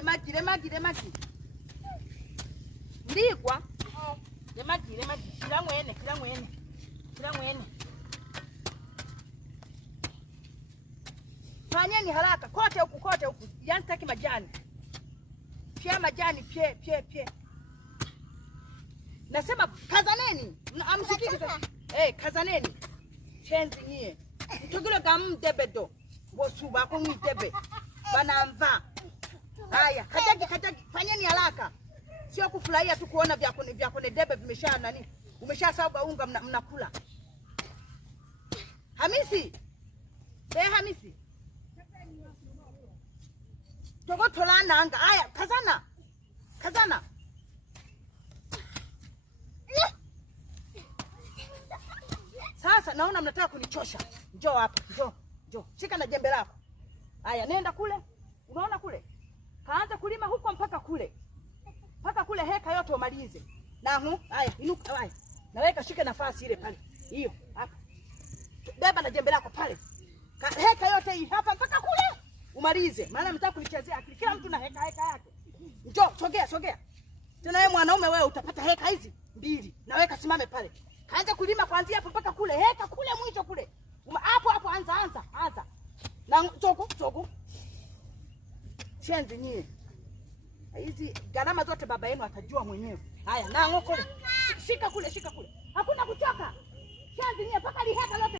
Lemagi. Ndigwa. Lemagi. Kila mwene. Fanyeni haraka kote huku. Yaani sitaki majani. Pia majani pie. Nasema kazaneni. Amsikiki. Kazaneni. Chenzi nyie. Mtugule gamdebedo. Bosuba ko mwitebe. Banamva. Haya, kataki. Fanyeni haraka. Sio kufurahia tu kuona vya kone debe vimesha nani. Umeshasauga unga mnakula. Hamisi. Hamisi. Togo tolana anga. Haya, kazana. Sasa naona mnataka kunichosha. Njoo hapa, njoo. Shika na jembe lako. Haya, nenda kule. Unaona kule? Kaanza kulima huko mpaka kule. Heka yote umalize. Haya, inuka haya. Naweka shika nafasi ile pale. Hiyo, hapa. Beba na jembe lako pale. Heka yote hii hapa mpaka kule. Umalize. Maana mtaka kunichezea akili. Kila mtu na heka yake. Njoo, sogea. Tena wewe mwanaume wewe utapata heka hizi 2. Naweka simame pale. Kaanza kulima kuanzia hapo mpaka kule. Heka kule mwisho kule. Hapo anza. Na toko. Chenzi nyie. Hizi gharama zote baba yenu atajua mwenyewe. Haya, na ngoko. Shika kule. Hakuna kuchoka. Chenzi nyie mpaka liheka lote.